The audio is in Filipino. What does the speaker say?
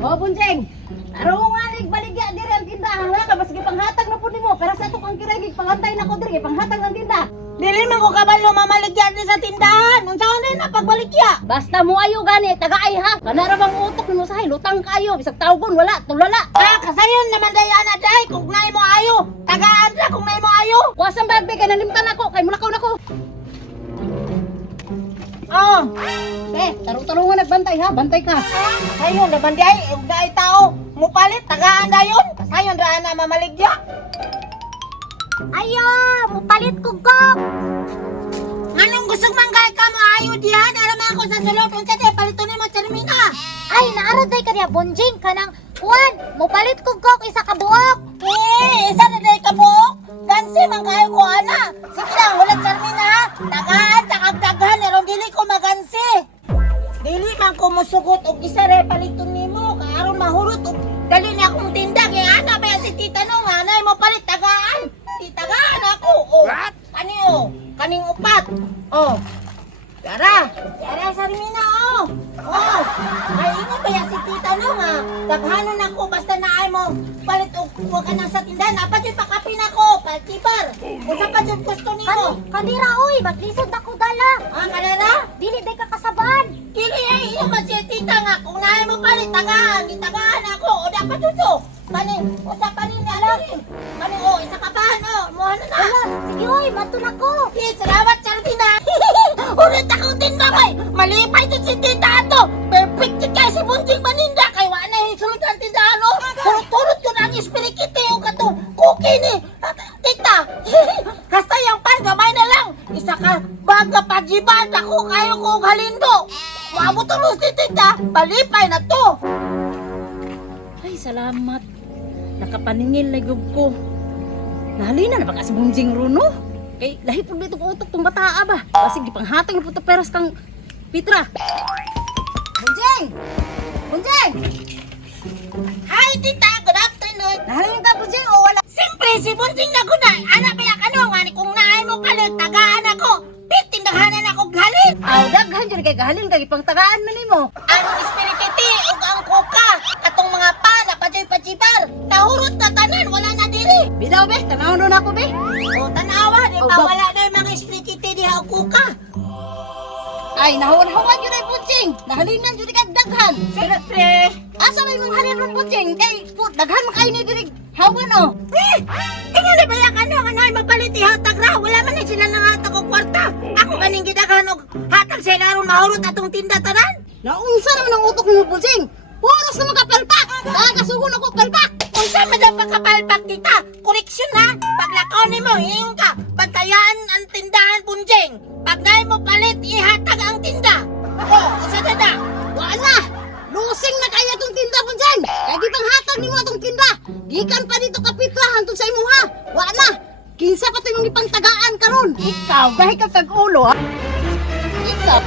Oh, Bunjeng. Arungan baligya diri ang tindahan ha, kabas gipanghatag na pud nimo, pero sa ato kang kiray pangantay na ko diri panghatag ng tinda. Dili man ko kabalo mamaligya di sa tindahan. Unsaon na pagbaligya? Basta mo ayo gani, tagaay ha. Kana ra bang utok nimo sahay, lutang kayo, bisag tawgon wala, tulala. Kasayon naman dayana day kung nay mo ayo. Tagaan ra kung nay mo ayo. Wasang bagbe kay nalimtan ako, kay mulakaw nako. Oh, Tarong-tarungan nagbantay ha, bantay ka. kasayon naman day ug day tao. Mupalit tagaan dayon. Kasayon ra na mamaligya. Ayo, mupalit ko kok. Anong gusto manggay ka mo ayo diyan? Aram ako sa sulod unsa tay palito nimo termina. Ay, naaraday ka niya, Bonjing, kanang kuwan. Mupalit ko kok, isa ka buok. Isa na day ka buok. Gansi man kayo ko ana. Sige lang, walang termina ha. Tagaan, takagdaghan, aron dili ko magansi. Dili man ko musugot og isa re palito nimo. Aron mahurot og dali na akong tinda kay ana ba si tita no nga nay mo palit tagaan. Tagaan ako. Oh. Kani oh, kaning upat. Oh. Yara sa rimina oh. Oh. Ay imo ba yan si tita no nga? Daghanon ako basta naay mo palit og wa ka nang sa tindahan. Dapat yung pakapin ako, paltibar. Unsa pa jud gusto nimo? Kanira, oy, maglisod ako dala. Kanara? Dili day ka kasaban. Kili ay iyo man si tita nga kung naay mo palit tagaan, gitagaan ako. O dapat jud to. Kani, usa pa ni dali. Kani oh, isa ka pa no. Mo na na. Ala, sige oy, matun ako. Yes, salamat, Chartina! Ulit akong tinda, bay! Malipay din si tita ato! Perfect din kay si Bunjing Maninda! Kay wala na hisulod ang tindahan, no? Turut-turut ko na ang espirikite o kato cookie ni tita! Hasta yung pan, gamay na lang! Isa ka baga pajiban ako kayo kong halindo! Maamo tulos ni tita! Palipay na to! Ay, salamat. Nakapaningil na gub ko. Nahalina na ba kasi Bunjing Runo? Kay lahi po dito ko utok tong bataa ba? Kasi gipanghatag na po ito peras kang Pitra. Bunjing! Bunjing! Hi tita! Good afternoon! Nahalina ka Bunjing o wala? Siyempre, si Bunjing na gunay! Anak ba yung ano nga ni kung naay mo palit, tagaan ako! Tindaghanan ako galit! Aw, daghan dyan kay kahalin kay pang tagaan man nimo. Ang espirikiti ug ang kuka katong mga pana pajibar nahurot na tanan wala na diri. Bidaw be, tanaw doon ako be. O tanawa di pa Oh, wala na yung mga espirikiti diha ug kuka. Ay, nahawan-hawan yun ay Bunjing. Nahalingan yun kay daghan. Siyempre, Asa may mga halin ron Bunjing? Kay daghan man kayo ni diri. Hawan o. tingnan na ba yung ano nga naay mapalit ihatag ra wala man na sila nangatag og kwarta. Ako kaning gidaghan og hatag sa ilaron mahurot atong tinda tanan. Naunsa naman ang utok mo Bunjing. Puros na magkapalpak. Nakakasuhon ako palpak. Unsa man daw pagkapalpak tita? Koreksyon ha. Paglakaw nimo ingon ka, bantayan ang tindahan Bunjing. Pag naay mo palit ihatag ang tinda. Oh, usa na. Wala! Lusing na kaya itong tinda Bunjing. Kaya di pang hatag ni mo itong tinda. Gikan pa dito kapitra hantod sa imo ha. Wala! Kinsa pa ito yung ipangtagaan karon. Ikaw, gahi ka tag-ulo ha. Ikaw.